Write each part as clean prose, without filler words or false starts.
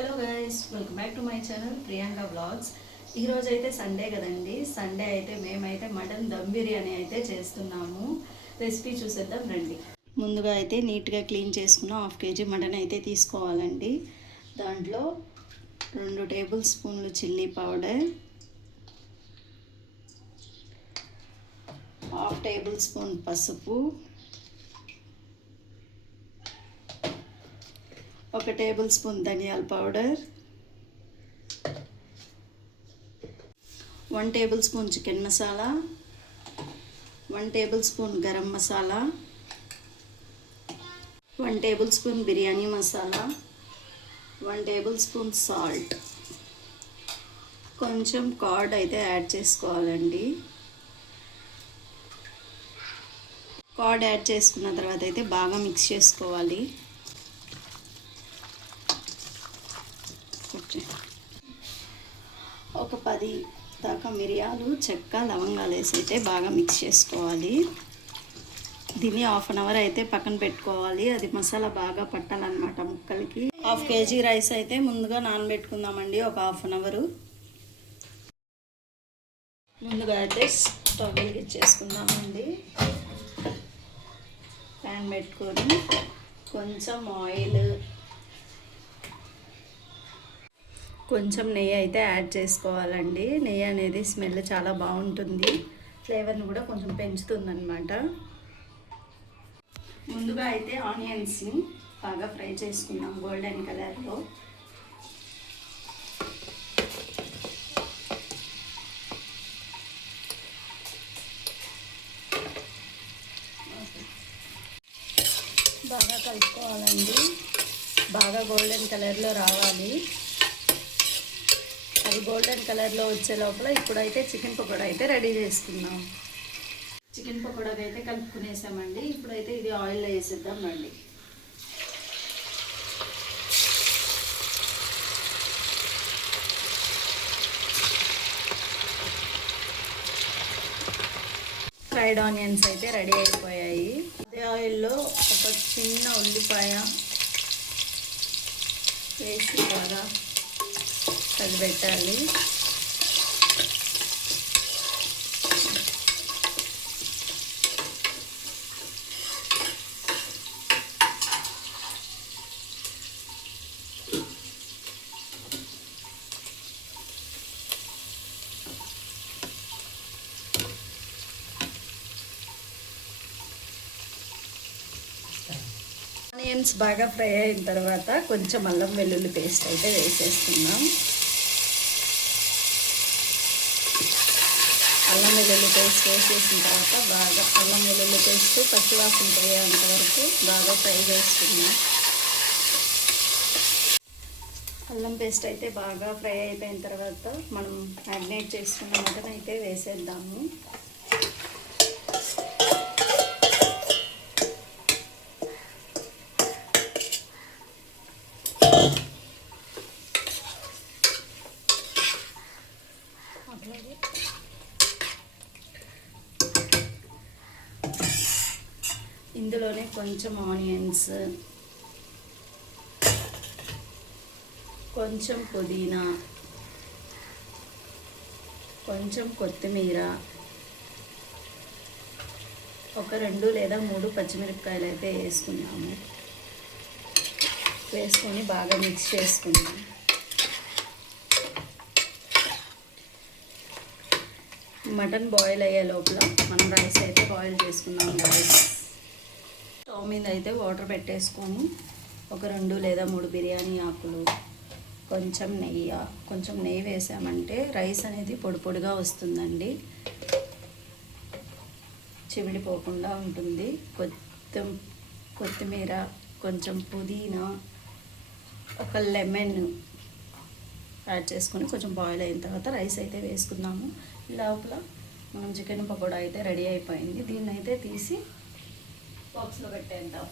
Hello guys, welcome back to my channel Priyanka vlogs. ఈరోజు అయితే Sunday కదండి. సండే అయితే మేమైతే మటన్ దమ్ బిర్యానీ అయితే చేస్తున్నాము. రెసిపీ చూసేద్దాం రండి. ముందుగా అయితే నీట్గా క్లీన్ చేసుకున్న 1/2 kg మటన్ అయితే తీసుకోవాలండి. దాంట్లో 2 టేబుల్ స్పూన్లు చిల్లీ పౌడర్, 1/2 టేబుల్ స్పూన్ పసుపు, 1 టేబుల్ స్పూన్ ధనియాల powder, 1 table spoon chicken masala, 1 table spoon garam masala, 1 table spoon biryani masala, 1 table spoon salt, కొంచెం కర్డ్ అయితే యాడ్ చేసుకోవాలండి. కర్డ్ యాడ్ చేసుకున్న తర్వాత అయితే బాగా మిక్స్ చేసుకోవాలి. ఒక 10 దాకా మిరియాలు, చెక్క, లవంగాలు వేసి అయితే బాగా మిక్స్ చేసుకోవాలి. దీన్ని 1/2 అవర్ అయితే పక్కన పెట్టుకోవాలి. అది మసాలా బాగా పట్టాలన్నమాట ముక్కలకి. 1/2 kg రైస్ అయితే ముందుగా నానబెట్టుకుందామండి ఒక 1/2 అవర్. ముందుగా అయితే స్టవ్ వెలిగించేసుకుందామండి. ప్యాన్ పెట్టుకొని కొంచెం ఆయిల్, కొంచెం నెయ్యి అయితే యాడ్ చేసుకోవాలండి. నెయ్యి అనేది స్మెల్ చాలా బాగుంటుంది, ఫ్లేవర్ని కూడా కొంచెం పెంచుతుంది అన్నమాట. ముందుగా అయితే ఆనియన్స్ని బాగా ఫ్రై చేసుకున్నాం గోల్డెన్ కలర్లో. బాగా కలుపుకోవాలండి. బాగా గోల్డెన్ కలర్లో రావాలి. అది గోల్డెన్ కలర్లో వచ్చే లోపల ఇప్పుడైతే చికెన్ పకోడా అయితే రెడీ చేసుకుందాం. చికెన్ పకోడాకి అయితే కలుపుకునేసామండి. ఇప్పుడైతే ఇది ఆయిల్లో వేసేద్దాం రండి. ఫ్రైడ్ ఆనియన్స్ అయితే రెడీ అయిపోయాయి. అదే ఆయిల్లో ఒక చిన్న ఉల్లిపాయ వేసి బాగా కలిపెట్టాలి. ఆనియన్స్ బాగా ఫ్రై అయిన తర్వాత కొంచెం అల్లం వెల్లుల్లి పేస్ట్ అయితే వేసేస్తున్నాం. అల్లం వెల్లుల్లి పేస్ట్ వేసేసిన తర్వాత బాగా అల్లం వెల్లుల్లి పేస్ట్ పచ్చివాసన పోయేంత వరకు బాగా ఫ్రై చేసుకున్నాం. అల్లం పేస్ట్ అయితే బాగా ఫ్రై అయిపోయిన తర్వాత మనం మ్యారినేట్ చేసుకున్న మటన్ అయితే వేసేద్దాము. ఇందులోనే కొంచెం ఆనియన్స్, కొంచెం పుదీనా, కొంచెం కొత్తిమీర, ఒక 2 లేదా 3 పచ్చిమిరపకాయలు అయితే వేసుకున్నాము. వేసుకొని బాగా మిక్స్ చేసుకున్నాం. మటన్ బాయిల్ అయ్యే లోపల మనం రైస్ అయితే బాయిల్ చేసుకున్నాం. స్టవ్ మీద అయితే వాటర్ పెట్టేసుకొని ఒక 2 లేదా 3 బిర్యానీ ఆకులు, కొంచెం నెయ్యి వేసామంటే రైస్ అనేది పొడి పొడిగా వస్తుందండి, చివిడిపోకుండా ఉంటుంది. కొత్తిమీర, కొంచెం పుదీనా, ఒక లెమన్ యాడ్ చేసుకొని కొంచెం బాయిల్ అయిన తర్వాత రైస్ అయితే వేసుకున్నాము. లోపల మనం చికెన్ పకోడా అయితే రెడీ అయిపోయింది. దీన్ని అయితే తీసి బాక్స్లో పెట్టేద్దాం.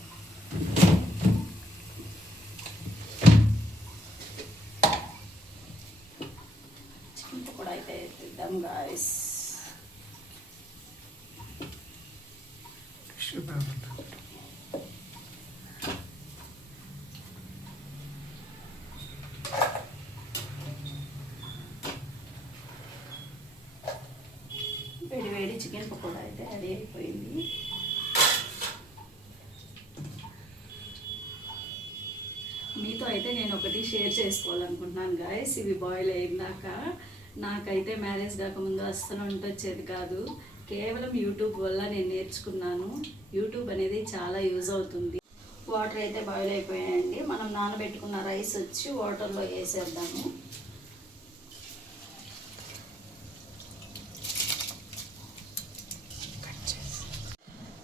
చికెన్ పకోడా అయితే తీద్దాం గాయస్. చికెన్ పకోడా అయితే రెడీ అయిపోయింది. మీతో అయితే నేను ఒకటి షేర్ చేసుకోవాలనుకుంటున్నాను గాయస్. ఇవి బాయిల్ అయినాక నాకైతే మ్యారేజ్ కాకముందు అస్సలు వంట వచ్చేది కాదు. కేవలం యూట్యూబ్ వల్ల నేను నేర్చుకున్నాను. యూట్యూబ్ అనేది చాలా యూజ్ అవుతుంది. వాటర్ అయితే బాయిల్ అయిపోయాయండి. మనం నానబెట్టుకున్న రైస్ వచ్చి వాటర్లో వేసేద్దాము.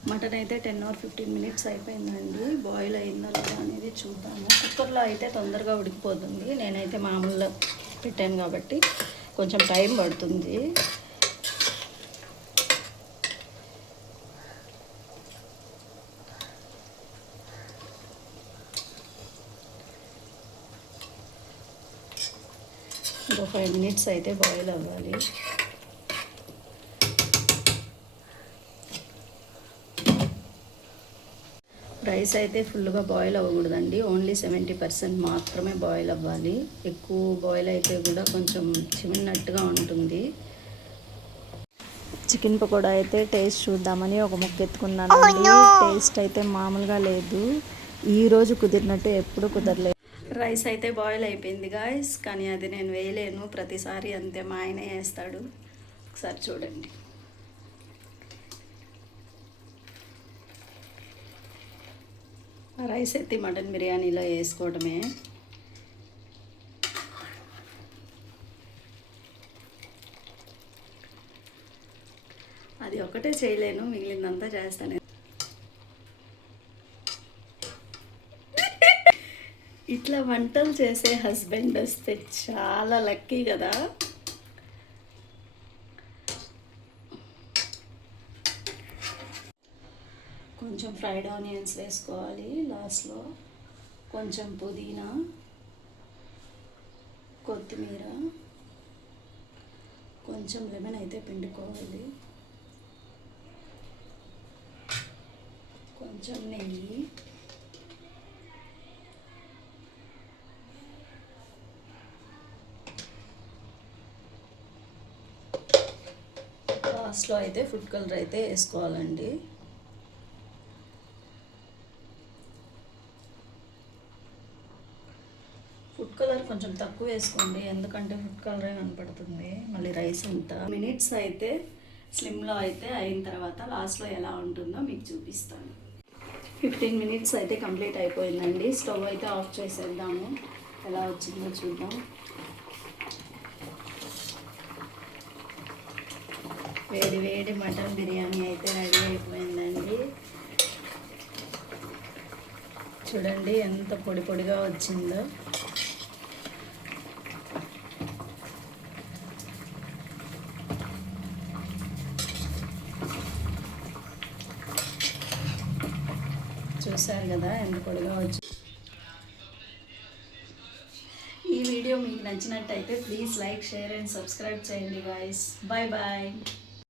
మటన్ అయితే 10 or 15 minutes అయిపోయిందండి. బాయిల్ అయిందా లేదా అనేది చూద్దాము. కుక్కర్లో అయితే తొందరగా ఉడికిపోతుంది. నేనైతే మామూలుగా పెట్టాను కాబట్టి కొంచెం టైం పడుతుంది. ఇంకో 5 minutes అయితే బాయిల్ అవ్వాలి. రైస్ అయితే ఫుల్గా బాయిల్ అవ్వకూడదండి. ఓన్లీ 70% మాత్రమే బాయిల్ అవ్వాలి. ఎక్కువ బాయిల్ అయితే కూడా కొంచెం చిమిన్నట్టుగా ఉంటుంది. చికెన్ పకోడా అయితే టేస్ట్ చూద్దామని ఒక ముక్క ఎత్తుకున్నానండి. టేస్ట్ అయితే మామూలుగా లేదు. ఈరోజు కుదిరినట్టు ఎప్పుడు కుదరలేదు. రైస్ అయితే బాయిల్ అయిపోయింది గాయస్, కానీ అది నేను వేయలేను. ప్రతిసారి అంతే, మా ఆయనే వేస్తాడు. ఒకసారి చూడండి. రైస్ ఎత్తి మటన్ బిర్యానీలో వేసుకోవడమే. అది ఒకటే చేయలేను, మిగిలిందంతా చేస్తాను. ఇట్లా వంటలు చేసే హస్బెండ్ వస్తే చాలా లక్కీ కదా. కొంచెం ఫ్రైడ్ ఆనియన్స్ వేసుకోవాలి లాస్ట్లో, కొంచెం పుదీనా, కొత్తిమీర, కొంచెం లెమన్ అయితే పిండుకోవాలి, కొంచెం నెయ్యి, లాస్ట్లో అయితే ఫుడ్ కలర్ అయితే వేసుకోవాలండి. ఫుడ్ కలర్ కొంచెం తక్కువ వేసుకోండి, ఎందుకంటే ఫుడ్ కలరే కనపడుతుంది మళ్ళీ రైస్ అంతా. మినిట్స్ అయితే స్లిమ్లో అయితే అయిన తర్వాత లాస్ట్లో ఎలా ఉంటుందో మీకు చూపిస్తాను. 15 minutes అయితే కంప్లీట్ అయిపోయిందండి. స్టవ్ అయితే ఆఫ్ చేసేద్దాము. ఎలా వచ్చిందో చూద్దాం. వేడి వేడి మటన్ బిర్యానీ అయితే రెడీ అయిపోయిందండి. చూడండి ఎంత పొడి పొడిగా వచ్చిందో. చూసారు కదా ఎంత పొడిగా వచ్చి. ఈ వీడియో మీకు నచ్చినట్టయితే please like, share and subscribe చేయండి గాయస్. Bye bye.